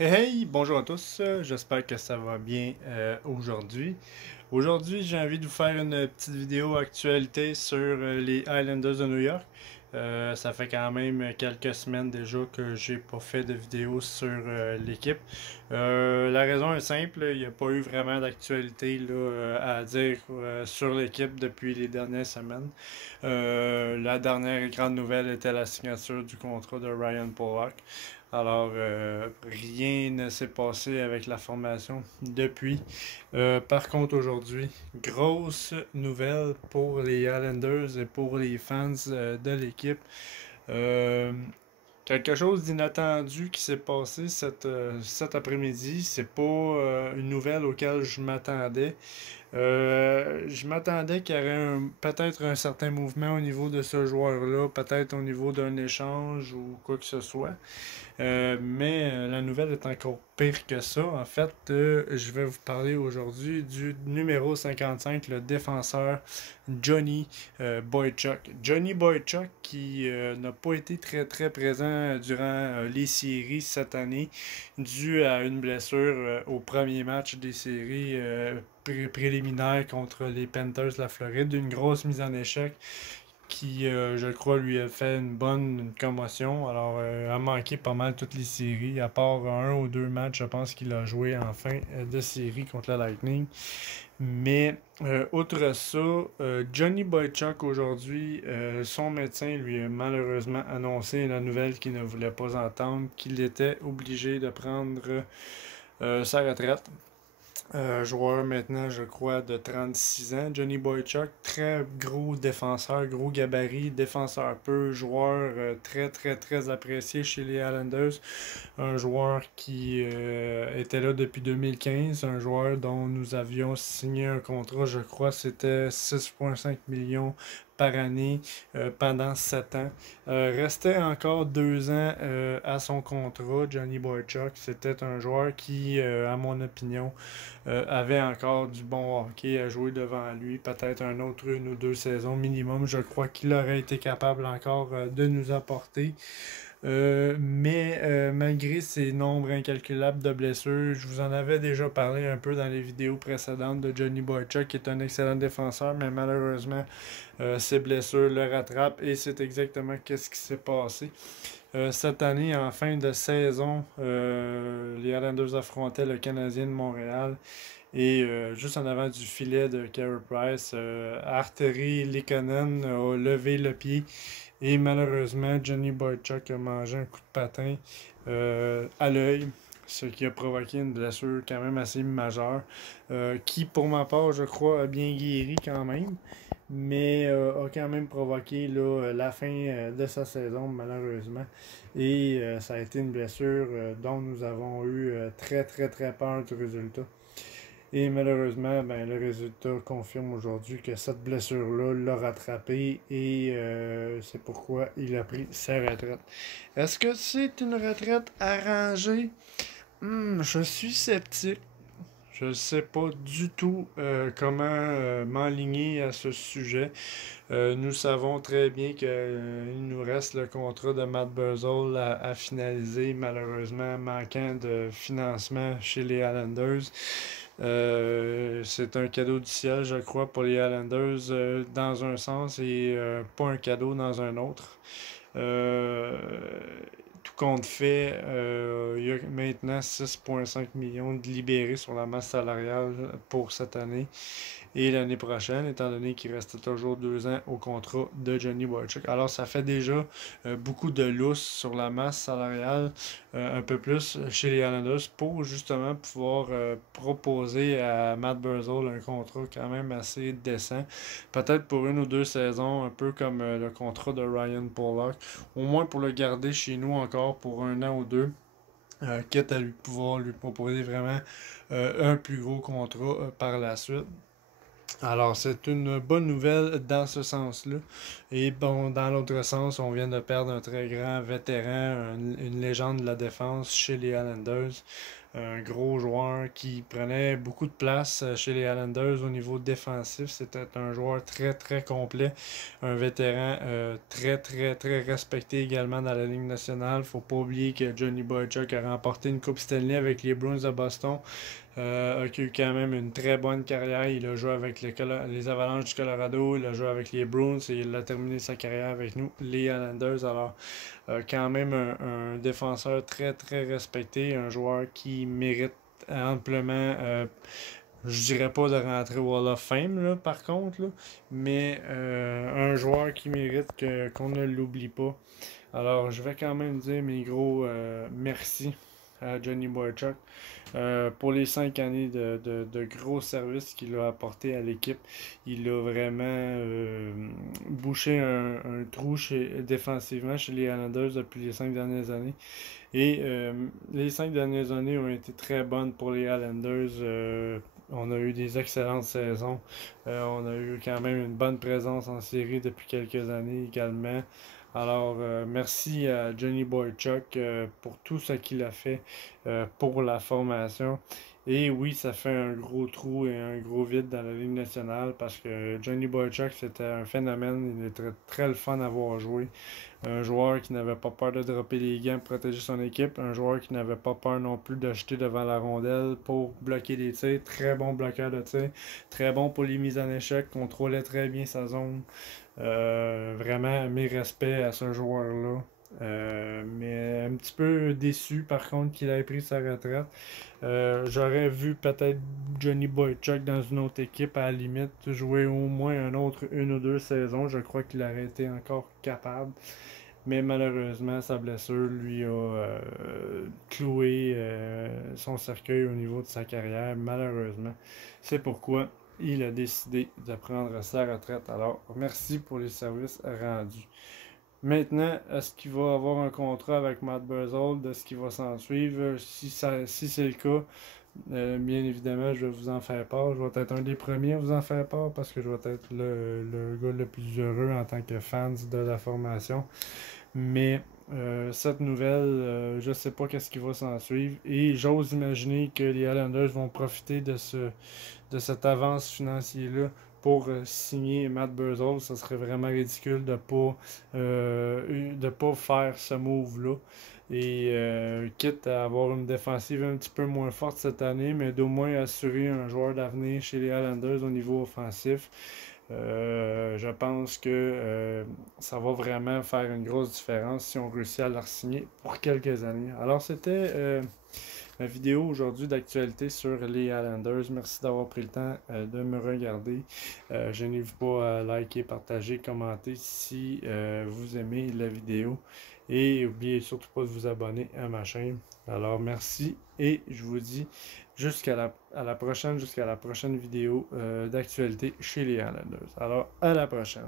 Hey, hey, bonjour à tous, j'espère que ça va bien aujourd'hui. Aujourd'hui, j'ai envie de vous faire une petite vidéo actualité sur les Highlanders de New York. Ça fait quand même quelques semaines déjà que j'ai pas fait de vidéo sur l'équipe. La raison est simple, il n'y a pas eu vraiment d'actualité là, à dire sur l'équipe depuis les dernières semaines. La dernière grande nouvelle était la signature du contrat de Ryan Pollock. Alors, rien ne s'est passé avec la formation depuis. Par contre, aujourd'hui, grosse nouvelle pour les Islanders et pour les fans de l'équipe. Euh, Quelque chose d'inattendu qui s'est passé cet après-midi. C'est pas une nouvelle auquel je m'attendais. Je m'attendais qu'il y aurait peut-être un certain mouvement au niveau de ce joueur-là, peut-être au niveau d'un échange ou quoi que ce soit. Mais la nouvelle est encore pire que ça. En fait, je vais vous parler aujourd'hui du numéro 55, le défenseur Johnny Boychuk. Johnny Boychuk qui n'a pas été très très présent durant les séries cette année dû à une blessure au premier match des séries préliminaires contre les Panthers de la Floride, une grosse mise en échec qui, je crois, lui a fait une bonne commotion. Alors, a manqué pas mal toutes les séries, à part un ou deux matchs, je pense qu'il a joué en fin de série contre la Lightning. Mais, outre ça, Johnny Boychuk aujourd'hui, son médecin lui a malheureusement annoncé la nouvelle qu'il ne voulait pas entendre, qu'il était obligé de prendre sa retraite. Joueur maintenant, je crois, de 36 ans. Johnny Boychuk, très gros défenseur, gros gabarit, défenseur peu, joueur très très très apprécié chez les Islanders. Un joueur qui était là depuis 2015, un joueur dont nous avions signé un contrat, je crois, c'était 6,5 millions par année pendant 7 ans. Restait encore 2 ans à son contrat, Johnny Boychuk. C'était un joueur qui, à mon opinion, avait encore du bon hockey à jouer devant lui, peut-être une ou deux saisons minimum. Je crois qu'il aurait été capable encore de nous apporter. Mais malgré ces nombres incalculables de blessures, je vous en avais déjà parlé un peu dans les vidéos précédentes de Johnny Boychuk, qui est un excellent défenseur, mais malheureusement, ses blessures le rattrapent et c'est exactement ce qui s'est passé. Cette année, en fin de saison, les Islanders affrontaient le Canadien de Montréal. Et juste en avant du filet de Carey Price, Arteri Lekonen a levé le pied. Et malheureusement, Johnny Boychuk a mangé un coup de patin à l'œil, ce qui a provoqué une blessure quand même assez majeure, qui pour ma part, je crois, a bien guéri quand même, mais a quand même provoqué là, la fin de sa saison, malheureusement. Et ça a été une blessure dont nous avons eu très très très peur du résultat. Et malheureusement, ben, le résultat confirme aujourd'hui que cette blessure-là l'a rattrapé et c'est pourquoi il a pris sa retraite. Est-ce que c'est une retraite arrangée? Je suis sceptique. Je ne sais pas du tout comment m'enligner à ce sujet. Nous savons très bien qu'il nous reste le contrat de Matt Barzal à finaliser, malheureusement manquant de financement chez les Islanders. C'est un cadeau du ciel, je crois, pour les Islanders dans un sens et pas un cadeau dans un autre. Euh, Tout compte fait, il y a maintenant 6,5 millions de libérés sur la masse salariale pour cette année et l'année prochaine, étant donné qu'il reste toujours 2 ans au contrat de Johnny Boychuk. Alors, ça fait déjà beaucoup de lousse sur la masse salariale, un peu plus chez les Islanders pour justement pouvoir proposer à Matt Barzal un contrat quand même assez décent. Peut-être pour une ou deux saisons, un peu comme le contrat de Ryan Pollock. Au moins pour le garder chez nous encore pour un an ou deux. Quitte à lui pouvoir lui proposer vraiment un plus gros contrat par la suite. Alors, c'est une bonne nouvelle dans ce sens-là. Et bon, dans l'autre sens, on vient de perdre un très grand vétéran, une légende de la défense chez les Islanders. un gros joueur qui prenait beaucoup de place chez les Islanders au niveau défensif. C'était un joueur très très complet, un vétéran très respecté également dans la Ligue nationale. Faut pas oublier que Johnny Boychuk a remporté une Coupe Stanley avec les Bruins de Boston. A eu quand même une très bonne carrière. Il a joué avec les Avalanches du Colorado, il a joué avec les Bruins et il a terminé sa carrière avec nous, les Islanders. Alors, quand même un défenseur très très respecté, un joueur qui mérite amplement, je dirais pas de rentrer au Hall of Fame là, par contre, là, mais un joueur qui mérite qu'on ne l'oublie pas. Alors, je vais quand même dire mes gros merci à Johnny Boychuk pour les 5 années de gros services qu'il a apporté à l'équipe. Il a vraiment bouché un trou défensivement chez les Islanders depuis les 5 dernières années. Et les 5 dernières années ont été très bonnes pour les Islanders. On a eu des excellentes saisons. On a eu quand même une bonne présence en série depuis quelques années également. Alors, merci à Johnny Boychuk pour tout ce qu'il a fait pour la formation. Et oui, ça fait un gros trou et un gros vide dans la Ligue nationale parce que Johnny Boychuk, c'était un phénomène. Il était très le fun à voir jouer. Un joueur qui n'avait pas peur de dropper les gants pour protéger son équipe. Un joueur qui n'avait pas peur non plus de jeter devant la rondelle pour bloquer des tirs. Très bon bloqueur de tirs. Très bon pour les mises en échec. Contrôlait très bien sa zone. Vraiment, mes respects à ce joueur-là. Mais un petit peu déçu par contre qu'il ait pris sa retraite. J'aurais vu peut-être Johnny Boychuk dans une autre équipe à la limite jouer au moins une ou deux saisons. Je crois qu'il aurait été encore capable. Mais malheureusement, sa blessure lui a cloué son cercueil au niveau de sa carrière. Malheureusement. C'est pourquoi il a décidé de prendre sa retraite. Alors, merci pour les services rendus. Maintenant, est-ce qu'il va avoir un contrat avec Matt Barzal? Est-ce qu'il va s'en suivre? Si c'est le cas, bien évidemment, je vais vous en faire part. Je vais être un des premiers à vous en faire part parce que je vais être le gars le plus heureux en tant que fan de la formation. Mais cette nouvelle, je ne sais pas qu'est-ce qui va s'en suivre. Et j'ose imaginer que les Islanders vont profiter de cette avance financière-là pour signer Matt Barzal. Ça serait vraiment ridicule de pas faire ce move-là. Et quitte à avoir une défensive un petit peu moins forte cette année, mais d'au moins assurer un joueur d'avenir chez les Islanders au niveau offensif. Je pense que ça va vraiment faire une grosse différence si on réussit à leur signer pour quelques années. Alors c'était ma vidéo aujourd'hui d'actualité sur les Islanders. Merci d'avoir pris le temps de me regarder. Je n'hésite pas à liker, partager, commenter si vous aimez la vidéo. Et n'oubliez surtout pas de vous abonner à ma chaîne. Alors merci et je vous dis jusqu'à la prochaine vidéo d'actualité chez les Islanders. Alors à la prochaine.